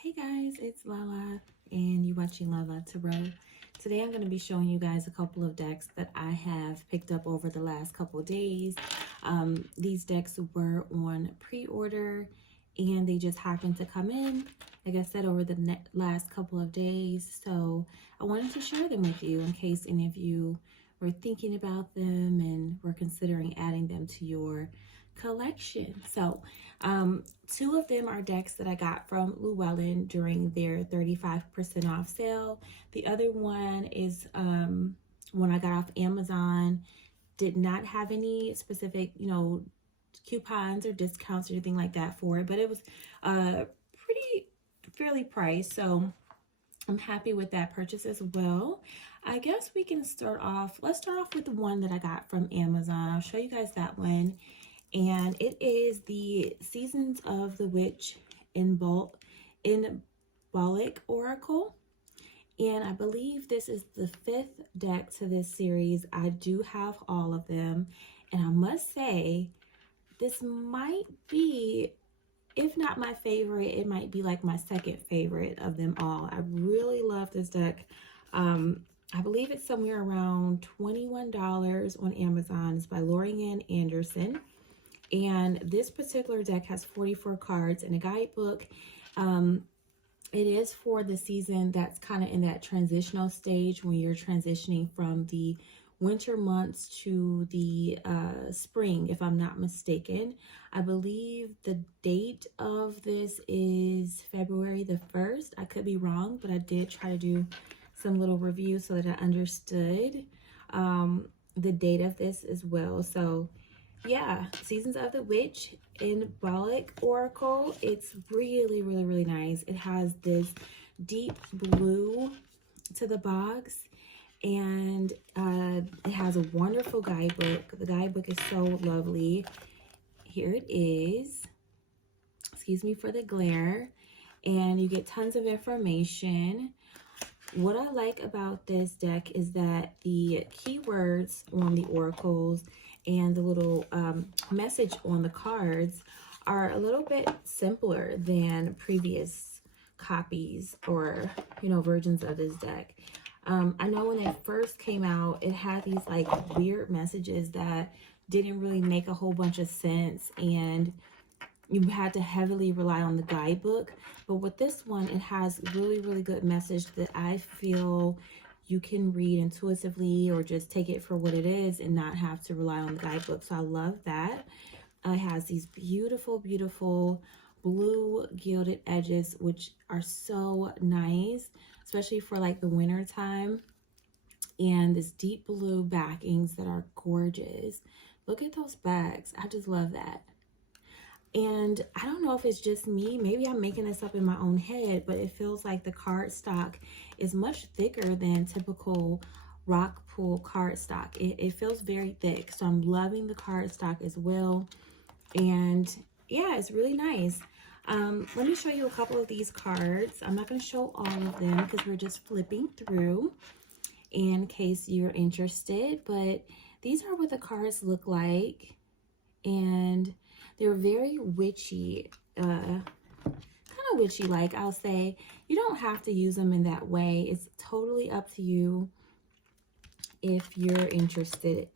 Hey guys, it's Lala and you're watching Lala Tarot. Today I'm going to be showing you guys a couple of decks that I have picked up over the last couple of days. These decks were on pre-order and they just happened to come in, like I said, over the last couple of days. So I wanted to share them with you in case any of you were thinking about them and were considering adding them to your collection. So two of them are decks that I got from Llewellyn during their 35% off sale. The other one is when I got off Amazon. Did not have any specific, coupons or discounts or anything like that for it, but it was pretty fairly priced. So I'm happy with that purchase as well. I guess we can start off. Let's start off with the one that I got from Amazon. I'll show you guys that one. And it is the Seasons of the Witch in Bolic Oracle. And I believe this is the 5th deck to this series. I do have all of them. And I must say, this might be, if not my favorite, it might be like my second favorite of them all. I really love this deck. I believe it's somewhere around $21 on Amazon. It's by Lorianne Anderson. And this particular deck has 44 cards and a guidebook. It is for the season that's kind of in that transitional stage when you're transitioning from the winter months to the spring, if I'm not mistaken. I believe the date of this is February the 1st. I could be wrong, but I did try to do some little review so that I understood the date of this as well. So yeah, Seasons of the Witch in Bolic Oracle. It's really, really, really nice. It has this deep blue to the box, and it has a wonderful guidebook. The guidebook is so lovely. Here it is. Excuse me for the glare. And you get tons of information. What I like about this deck is that the keywords on the oracles and the little message on the cards are a little bit simpler than previous copies or, versions of this deck. I know when it first came out, it had these like weird messages that didn't really make a whole bunch of sense, and you had to heavily rely on the guidebook. But with this one, it has really, really good message that I feel you can read intuitively or just take it for what it is and not have to rely on the guidebook. So I love that. It has these beautiful, beautiful blue gilded edges, which are so nice, especially for like the winter time. And this deep blue backings that are gorgeous. Look at those backs. I just love that. And I don't know if it's just me, maybe I'm making this up in my own head, but it feels like the cardstock is much thicker than typical Rockpool cardstock. It feels very thick, so I'm loving the cardstock as well. And yeah, it's really nice. Let me show you a couple of these cards. I'm not going to show all of them because we're just flipping through in case you're interested, but these are what the cards look like. And they're very witchy, kind of witchy-like, I'll say. You don't have to use them in that way. It's totally up to you if you're interested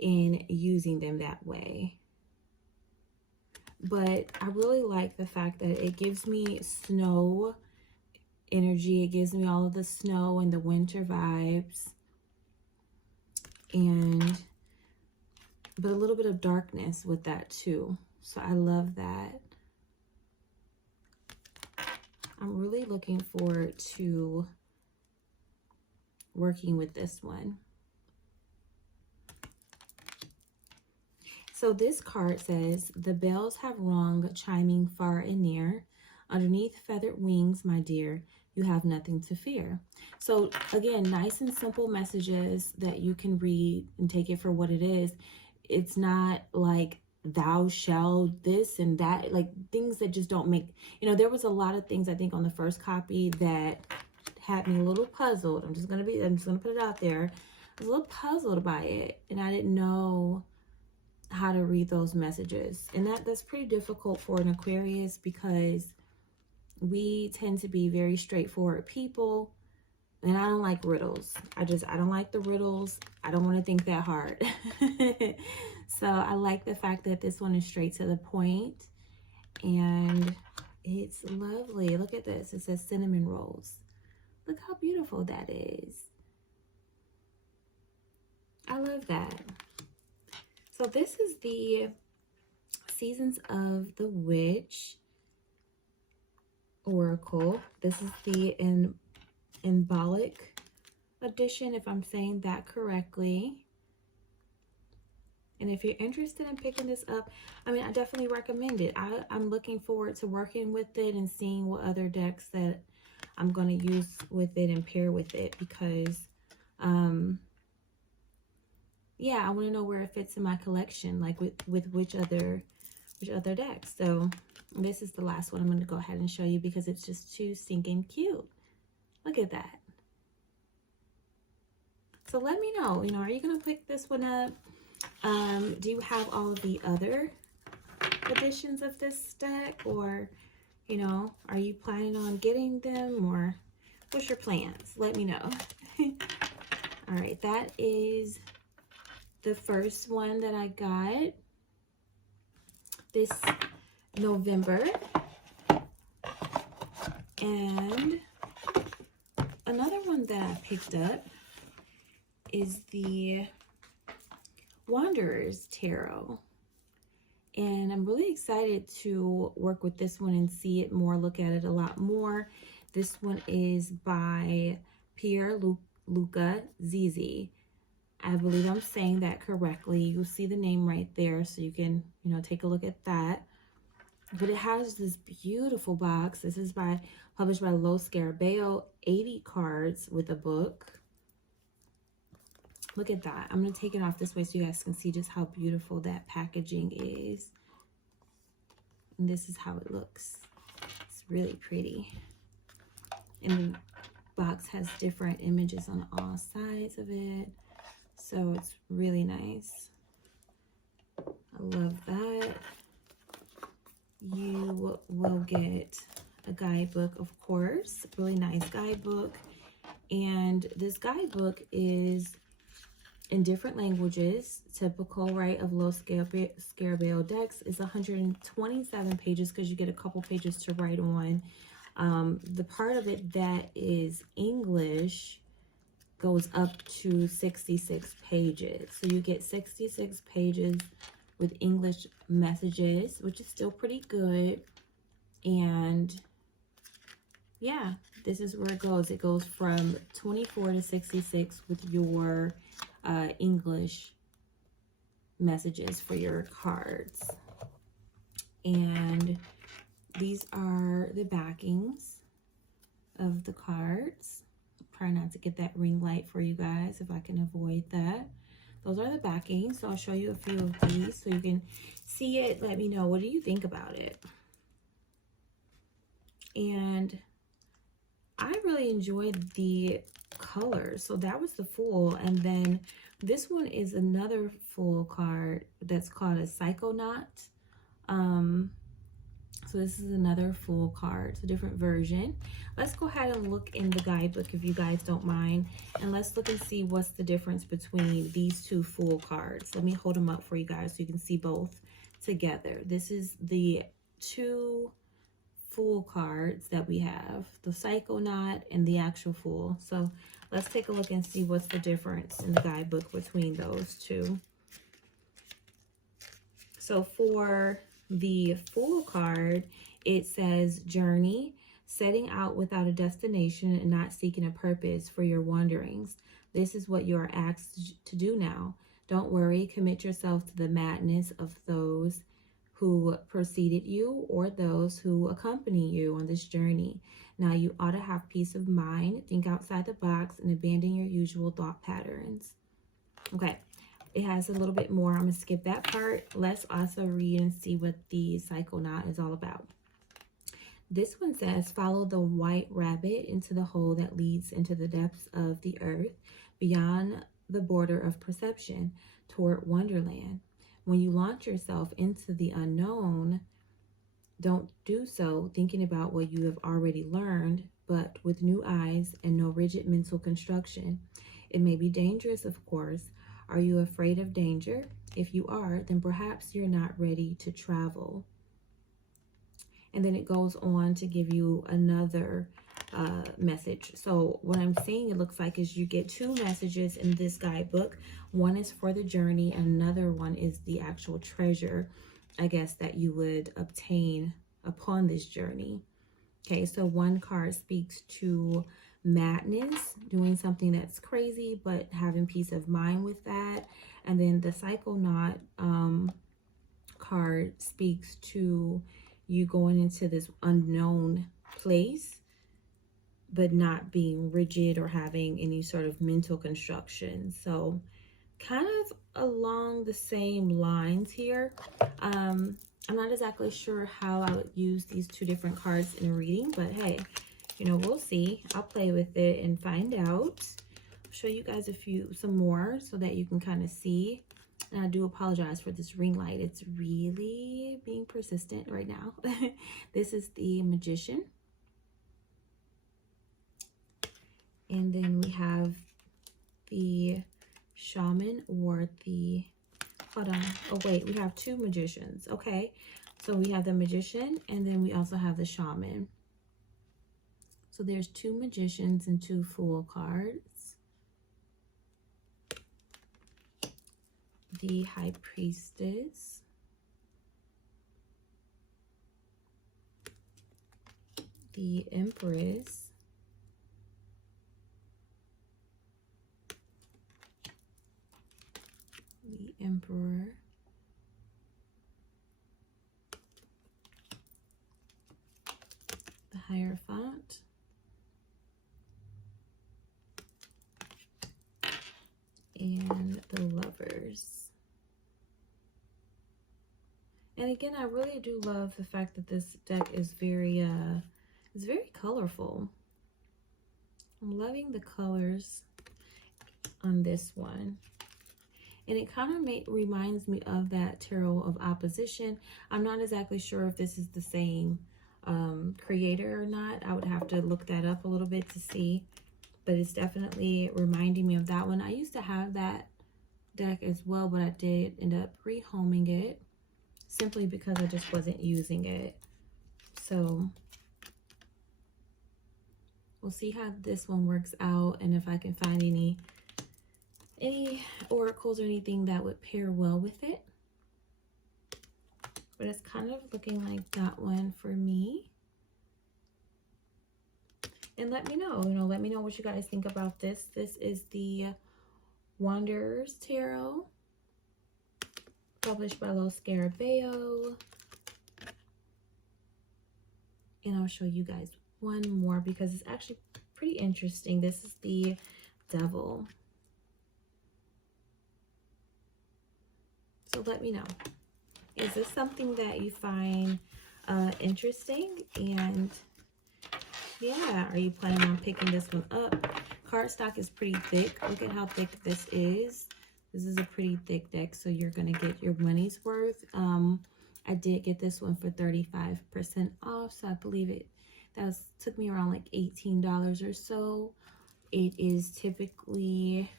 in using them that way. But I really like the fact that it gives me snow energy. It gives me all of the snow and the winter vibes. But a little bit of darkness with that too. So I love that. I'm really looking forward to working with this one. So this card says, the bells have rung, chiming far and near. Underneath feathered wings, my dear, you have nothing to fear. So again, nice and simple messages that you can read and take it for what it is. It's not like thou shalt this and that, like things that just don't make, there was a lot of things I think on the first copy that had me a little puzzled. I'm just gonna put it out there. I was a little puzzled by it, and I didn't know how to read those messages. And that's pretty difficult for an Aquarius because we tend to be very straightforward people, and I don't like riddles. I don't like the riddles. I don't want to think that hard. So I like the fact that this one is straight to the point, and it's lovely. Look at this. It says cinnamon rolls. Look how beautiful that is. I love that. So this is the Seasons of the Witch Oracle. This is the Embolic edition, if I'm saying that correctly. And if you're interested in picking this up, I mean, I definitely recommend it. I'm looking forward to working with it and seeing what other decks that I'm going to use with it and pair with it, because yeah, I want to know where it fits in my collection, like with which other decks. So this is the last one I'm going to go ahead and show you because it's just too stinking cute. Look at that. So let me know, you know, are you going to pick this one up? Do you have all of the other editions of this deck, or, you know, are you planning on getting them, or what's your plans? Let me know. All right, that is the first one that I got this November. And another one that I picked up is the Wanderer's Tarot. And I'm really excited to work with this one and see it more, look at it a lot more. This one is by Pierluca Zizi. I believe I'm saying that correctly. You'll see the name right there, so you can, you know, take a look at that. But it has this beautiful box. This is published by Los Scarabeo, 80 cards with a book. Look at that. I'm going to take it off this way so you guys can see just how beautiful that packaging is. And this is how it looks. It's really pretty. And the box has different images on all sides of it. So it's really nice. I love that. You will get a guidebook, of course. Really nice guidebook. And this guidebook is in different languages, typical, right, of Los Scarabeo decks. Is 127 pages because you get a couple pages to write on. The part of it that is English goes up to 66 pages. So you get 66 pages with English messages, which is still pretty good. And yeah, this is where it goes. It goes from 24 to 66 with your English messages for your cards. And these are the backings of the cards. Try not to get that ring light for you guys if I can avoid that. Those are the backings. So I'll show you a few of these so you can see it. Let me know, what do you think about it? And I really enjoyed the colors. So that was the Fool. And then this one is another Fool card that's called a Psychonaut. So this is another Fool card. It's a different version. Let's go ahead and look in the guidebook if you guys don't mind. And let's look and see what's the difference between these two Fool cards. Let me hold them up for you guys so you can see both together. This is the two Fool cards that we have, the Psychonaut and the actual Fool. So let's take a look and see what's the difference in the guidebook between those two. So for the Fool card, it says journey, setting out without a destination and not seeking a purpose for your wanderings. This is what you are asked to do now. Don't worry, commit yourself to the madness of those who preceded you or those who accompany you on this journey. Now you ought to have peace of mind, think outside the box, and abandon your usual thought patterns. Okay, it has a little bit more. I'm going to skip that part. Let's also read and see what the Psychonaut is all about. This one says, follow the white rabbit into the hole that leads into the depths of the earth, beyond the border of perception, toward Wonderland. When you launch yourself into the unknown, Don't do so thinking about what you have already learned, but with new eyes and no rigid mental construction. It may be dangerous, of course. Are you afraid of danger? If you are, then perhaps you're not ready to travel. And then it goes on to give you another message. So what I'm seeing it looks like is you get two messages in this guidebook. One is for the journey, and another one is the actual treasure, I guess, that you would obtain upon this journey. Okay, so one card speaks to madness, doing something that's crazy, but having peace of mind with that. And then the Psychonaut card speaks to you going into this unknown place, but not being rigid or having any sort of mental construction. So kind of along the same lines here. I'm not exactly sure how I would use these two different cards in a reading, but hey, you know, we'll see. I'll play with it and find out. I'll show you guys some more so that you can kind of see. And I do apologize for this ring light. It's really being persistent right now. This is the Magician. And then we have the Shaman, or the, hold on. Oh, wait, we have two Magicians. Okay. So we have the Magician, and then we also have the Shaman. So there's two Magicians and two Fool cards. The High Priestess. The Empress. The Emperor. The Hierophant. And the Lovers. And again, I really do love the fact that this deck is very colorful. I'm loving the colors on this one. And it kind of reminds me of that Tarot of Opposition. I'm not exactly sure if this is the same creator or not. I would have to look that up a little bit to see. But it's definitely reminding me of that one. I used to have that deck as well, but I did end up rehoming it simply because I just wasn't using it. So we'll see how this one works out, and if I can find any oracles or anything that would pair well with it. But it's kind of looking like that one for me. And let me know, let me know what you guys think about this. This is the Wanderer's Tarot, published by Los Scarabeo. And I'll show you guys one more because it's actually pretty interesting. This is the Devil. So let me know. Is this something that you find interesting? And yeah, are you planning on picking this one up? Cardstock is pretty thick. Look at how thick this is. This is a pretty thick deck, so you're going to get your money's worth. I did get this one for 35% off, so I believe took me around like $18 or so. It is typically,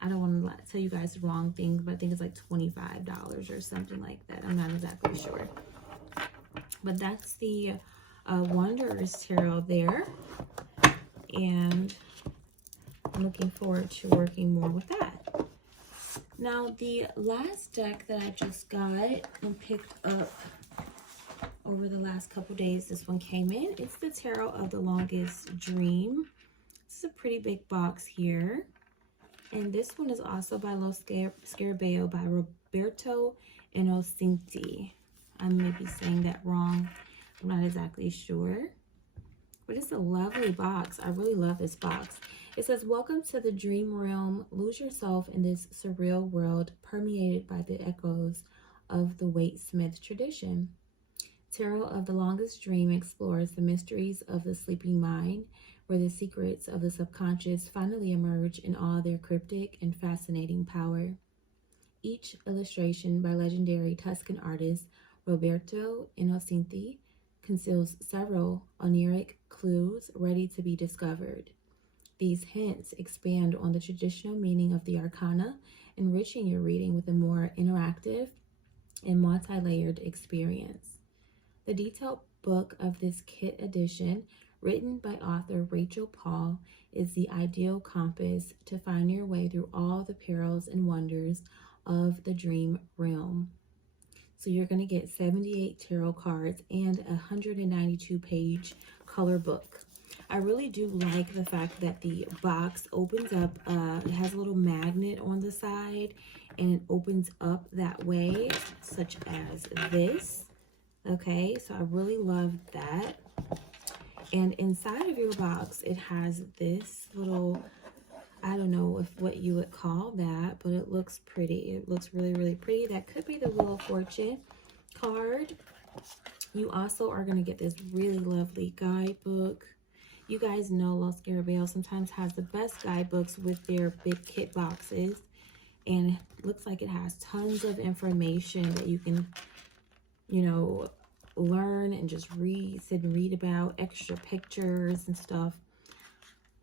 I don't want to tell you guys the wrong things, but I think it's like $25 or something like that. I'm not exactly sure. But that's the Wanderer's Tarot there. And I'm looking forward to working more with that. Now, the last deck that I just got and picked up over the last couple days, this one came in. It's the Tarot of the Longest Dream. This is a pretty big box here. And this one is also by Los Scarabeo by Roberto Innocenti. I may be saying that wrong. I'm not exactly sure. But it's a lovely box. I really love this box. It says, welcome to the dream realm. Lose yourself in this surreal world permeated by the echoes of the Waite-Smith tradition. Tarot of the Longest Dream explores the mysteries of the sleeping mind, where the secrets of the subconscious finally emerge in all their cryptic and fascinating power. Each illustration by legendary Tuscan artist Roberto Innocenti conceals several oniric clues ready to be discovered. These hints expand on the traditional meaning of the arcana, enriching your reading with a more interactive and multi-layered experience. The detailed book of this kit edition, written by author Rachel Paul, is the ideal compass to find your way through all the perils and wonders of the dream realm. So you're going to get 78 tarot cards and a 192-page color book. I really do like the fact that the box opens up. It has a little magnet on the side, and it opens up that way, such as this. Okay, so I really love that. And inside of your box, it has this little, I don't know if what you would call that, but it looks pretty. It looks really, really pretty. That could be the Wheel of Fortune card. You also are going to get this really lovely guidebook. You guys know Los Scarabeo sometimes has the best guidebooks with their big kit boxes. And it looks like it has tons of information that you can, you know, learn and just sit and read about, extra pictures and stuff,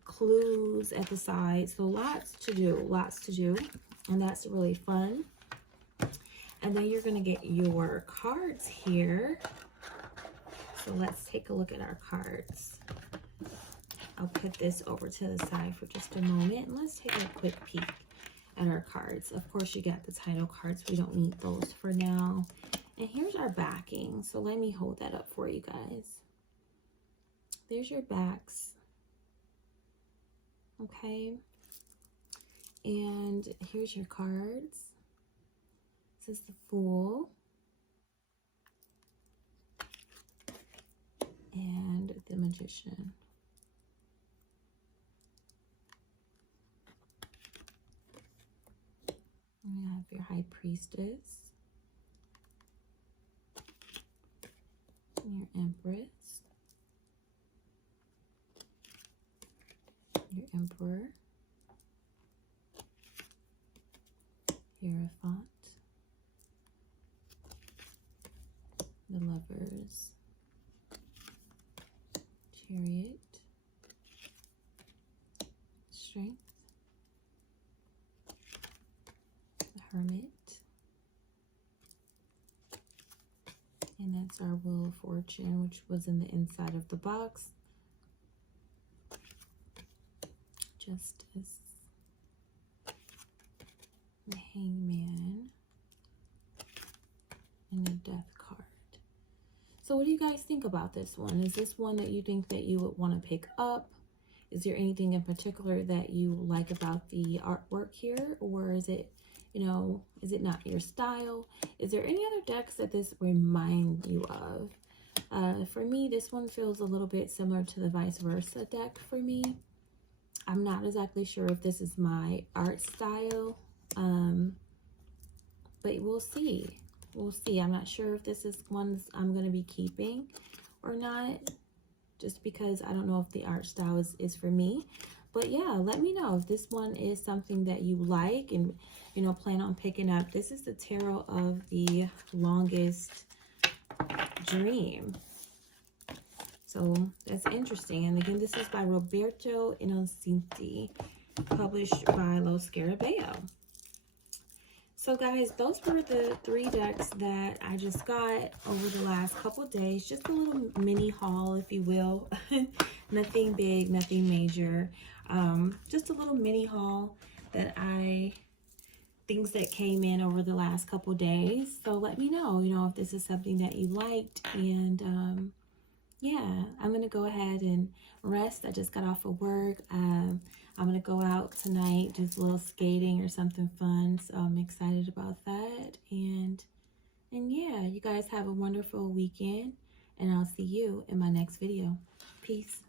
clues at the side. So lots to do, and that's really fun. And then you're going to get your cards here. So let's take a look at our cards. I'll put this over to the side for just a moment, and let's take a quick peek at our cards. Of course, you got the title cards. We don't need those for now. And here's our backing. So let me hold that up for you guys. There's your backs. Okay. And here's your cards. This is the Fool. And the Magician. And you have your High Priestess. Your Empress, your Emperor, Hierophant, the Lovers, Chariot, Strength, the Hermit, and that's our Wheel of Fortune, which was in the inside of the box. Justice, the Hangman, and the Death card. So what do you guys think about this one? Is this one that you think that you would want to pick up? Is there anything in particular that you like about the artwork here? Or is it, you know, is it not your style? Is there any other decks that this reminds you of? For me, this one feels a little bit similar to the Vice Versa deck for me. I'm not exactly sure if this is my art style, but we'll see. We'll see. I'm not sure if this is ones I'm going to be keeping or not, just because I don't know if the art style is for me. But yeah, let me know if this one is something that you like and, you know, plan on picking up. This is the Tarot of the Longest Dream. So that's interesting. And again, this is by Roberto Innocenti, published by Los Scarabeo. So guys, those were the 3 decks that I just got over the last couple days. Just a little mini haul, if you will. Nothing big, nothing major. Just a little mini haul that things that came in over the last couple days. So let me know, you know, if this is something that you liked. And yeah, I'm going to go ahead and rest. I just got off of work. I'm going to go out tonight, do a little skating or something fun. So I'm excited about that. And yeah, you guys have a wonderful weekend. And I'll see you in my next video. Peace.